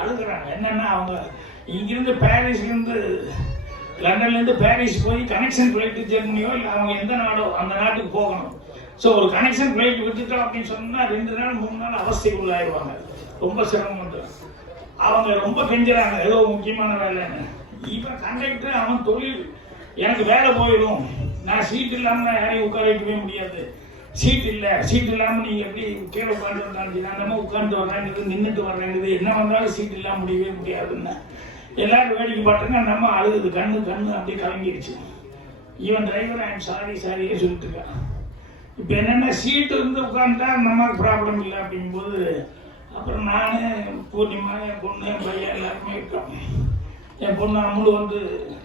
அழுகுறாங்க. என்னன்னா அவங்க இங்கிருந்து பாரிஸ்லேருந்து லண்டன்லேருந்து பாரிஸ் போய் கனெக்ஷன் ஃப்ளைட்டு ஜெர்மனியோ இல்லை அவங்க எந்த நாடோ அந்த நாட்டுக்கு போகணும். ஸோ ஒரு கனெக்ஷன் ஃப்ளைட் விட்டுட்டோம் அப்படின்னு சொன்னால் 2 நாள் 3 நாள் அவஸ்தைக்குள்ளாயிடுவாங்க. ரொம்ப சிரமம். அவங்க ரொம்ப கெஞ்சுறாங்க ஏதோ முக்கியமான வேலைன்னு. இப்போ கண்டக்டர் அவன் தொழில் எனக்கு வேலை போயிடும், நான் சீட் இல்லாமல் யாரையும் உட்கார வைக்கவே முடியாது, சீட் இல்லை, சீட் இல்லாமல் நீங்கள் எப்படி கீழே உட்காந்து வந்தாலும் நம்ம உட்காந்து வர்றாங்குது, நின்றுட்டு வர்றாங்குது, என்ன வந்தாலும் சீட் இல்லாமல் முடியவே முடியாதுன்னு எல்லாரும் வேடிக்கை பார்த்துங்க. நம்ம அழுகுது, கண்ணு அப்படியே கலங்கிடுச்சு. ஈவன் டிரைவர் ஐம் சாரியே சொல்லிட்டு இருக்கான். இப்போ என்னென்ன சீட்டு இருந்து உட்காந்துட்டா நமக்கு ப்ராப்ளம் இல்லை அப்படிங்கும்போது அப்புறம் நான் பூர்ணிமா என் பொண்ணு என் பையன் எல்லாருமே இருக்கோம். என் பொண்ணு அம்முடு வந்து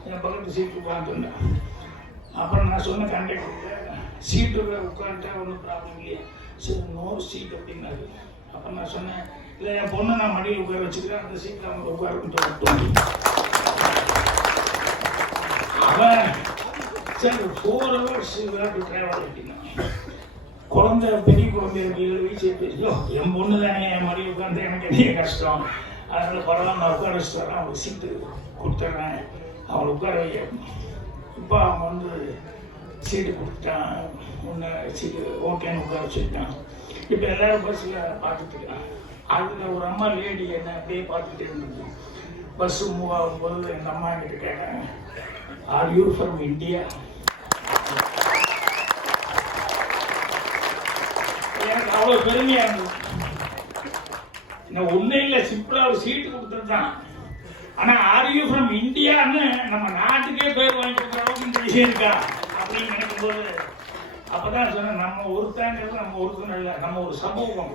என் பக்கத்து சீட்டு உட்காந்துருந்தேன். அப்புறம் நான் சொன்ன கண்டக்டர் சீட்டு உட்காந்துட்டா ஒன்றும் ப்ராப்ளம் இல்லையா, சரி நோ சீட் அப்படின்னாரு. அப்புறம் நான் சொன்னேன் இல்லை என் பொண்ணை நான் மடியில் உட்கார வச்சுக்கிறேன், அந்த சீட்டில் அவங்க உட்காருன்னு. அவன் சரி 4 hours ட்ராவல் அப்படின்னா குழந்தை பெரிய குழந்தை 7 வயசு 8 வயசு என் பொண்ணு தானே என் மடியில் உட்காந்து எனக்கு நிறைய கஷ்டம், அதனால் பரவாயில்ல நான் உட்கார வச்சுட்டு வரேன், அவங்களுக்கு சீட்டு கொடுத்துட்றேன், அவங்களை உட்கார வைக்க. இப்போ அவன் வந்து சீட்டு கொடுத்துட்டான், ஒன்று சீட்டு ஓகேன்னு உட்கார வச்சுட்டான். இப்போ எல்லோரும் பஸ்ஸில் பார்த்துட்டுருக்கான். அதில் ஒரு அம்மா லேடி என்ன அப்படியே பார்த்துட்டே இருந்தது. பஸ்ஸு மூவ் ஆகும்போது எங்கள் அம்மா கிட்ட கேட்டாங்க, ஆர் யூ ஃப்ரம் இந்தியா? எனக்கு அவ்வளோ பெருமையாக இருந்தது. இன்னும் ஒன்றும் இல்லை, சிம்பிளாக ஒரு சீட்டு கொடுத்தது தான். ஆனால் ஆர் யூ ஃப்ரம் இந்தியான்னு நம்ம நாட்டுக்கே பேர் வாங்கி கொடுக்குற அளவுக்கு இந்த விஷயம் இருக்கா அப்படின்னு நினைக்கும் போது அப்போ தான் சொன்னேன், நம்ம ஒருத்தங்கிறது நம்ம ஒருத்தர் இல்லை, நம்ம ஒரு சமூகம்.